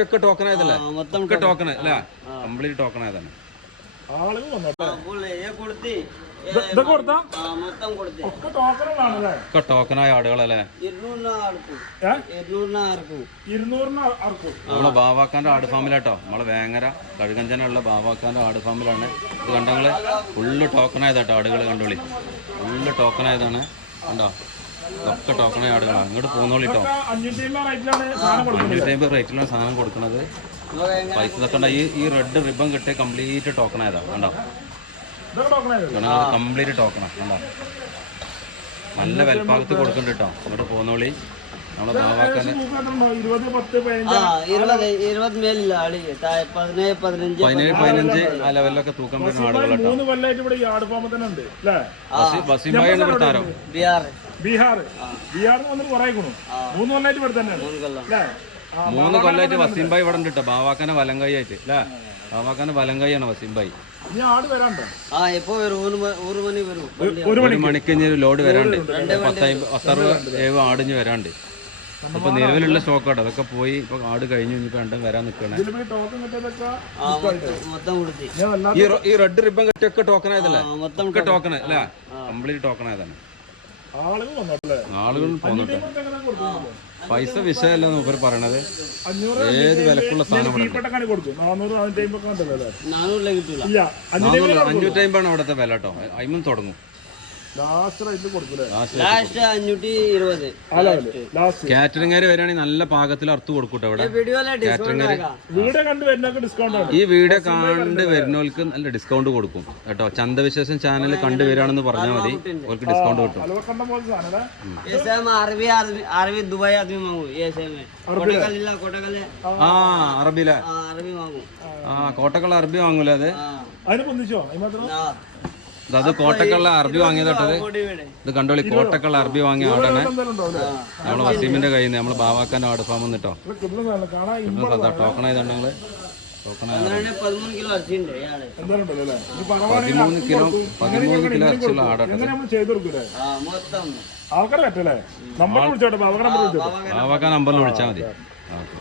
ഒക്കെ ടോക്കൺ ആയതല്ലേ ഒക്കെ ടോക്കൺ അല്ലേ കംപ്ലീറ്റ് ടോക്കൺ ആയതാണ് ഒക്കെ ടോക്കണായ ആടുകളല്ലേ നമ്മളെ ബാവാക്കാന്റെ ആട് ഫാമിലാട്ടോ നമ്മളെ വേങ്ങര കഴുകഞ്ചനുള്ള ബാവാക്കാന്റെ ആട് ഫാമിലാണ് ഇത് കണ്ടങ്ങള് ഫുള്ള് ടോക്കൺ ആയതാട്ടോ ആടുകൾ കണ്ടോളി ഫുള്ള് ടോക്കൺ ആയതാണ് കണ്ടോ ഇതൊക്കെ ടോക്കണായ ആടുകളാണ് ഇങ്ങോട്ട് പോന്നോളിട്ടോ 550 റേറ്റിലാണ് സാധനം കൊടുക്കുന്നത് പൈസ ഇതൊക്കെ ഈ റെഡ് റിബൺ കിട്ടിയ കംപ്ലീറ്റ് ടോക്കൺ ആയതാണ് കണ്ടോ കംപ്ലീറ്റ് ടോക്കണാ കണ്ടോ നല്ല വൽപ്പാകത്ത് കൊടുക്കണ്ട കേട്ടോ ഇങ്ങോട്ട് പോന്നോളി നമ്മളെ ബാവാക്കാന്റെ 17-15 ആ ലെവലിലൊക്കെ തൂക്കം വരുന്ന ആടുകളാട്ടോ വസീംഭായി ആണ് ഇവിടുത്തെ ആരോ ബീഹാർ 3 കൊല്ലമായിട്ട് വസീംഭായി ഇവിടെ ഉണ്ട് കേട്ടോ ബാവാക്കാന്റെ വലങ്കായി ആയിട്ട് അല്ലേ ബാവാക്കാന്റെ വലങ്കായിയാണ് വസീംഭായി ഒരു മണിക്ക് ലോഡ് വരാണ്ട് 10-60 ആടിഞ്ഞ് വരാണ്ട് ഇപ്പൊ നിലവിലുള്ള സ്റ്റോക്കാണ് അതൊക്കെ പോയി ഇപ്പൊ ആട് കഴിഞ്ഞു ഇനിയിപ്പോ രണ്ടും വരാൻ നിൽക്കണേ ഈ റെഡ് റിബൺ കെട്ടിയൊക്കെ ടോക്കൺ ആയതല്ലേ ഒക്കെ ടോക്കൺ അല്ലേ കംപ്ലീറ്റ് ടോക്കൺ ആയതാണ് ആളുകൾ പോന്നിട്ട് പൈസ വിഷയമല്ല മൂപ്പര് പറയണത് ഏത് വിലക്കുള്ള സാധനം 550 അവിടുത്തെ വില കേട്ടോ അയിമൻ തുടങ്ങും കാറ്ററിംഗുകാര് വരികയാണെങ്കിൽ നല്ല പാകത്തിൽ അറുത്ത് കൊടുക്കൂട്ടോ ഇവിടെ കാറ്ററിംഗുകാര് ഈ വീഡിയോ കണ്ട് വരുന്നവർക്ക് നല്ല ഡിസ്കൗണ്ട് കൊടുക്കും കേട്ടോ ചന്തവിശേഷം ചാനൽ കണ്ടു വരികയാണെന്ന് പറഞ്ഞാൽ മതി അവർക്ക് ഡിസ്കൗണ്ട് കിട്ടും ആ അറബിയിലെ ആ കോട്ടക്കുള്ള അറബി വാങ്ങൂലേ അത് കോട്ടക്കുള്ള അറബി വാങ്ങിയതട്ടത് ഇത് കണ്ടോളി കോട്ടക്കുള്ള അറബി വാങ്ങിയ ആടാണ് നമ്മളെ വസീമിന്റെ കയ്യിൽ നിന്ന് നമ്മളെ ബാവാക്കാന്റെ ആട് ഫാം വന്നിട്ടോ ടോക്കൺ ആയതാണ് നിങ്ങള് ടോക്കൺ 13 കിലോ ഇറച്ചിയുള്ള ആടാട്ടത് ബാവാക്കാൻ നമ്പറിൽ വിളിച്ചാൽ മതി ഓക്കെ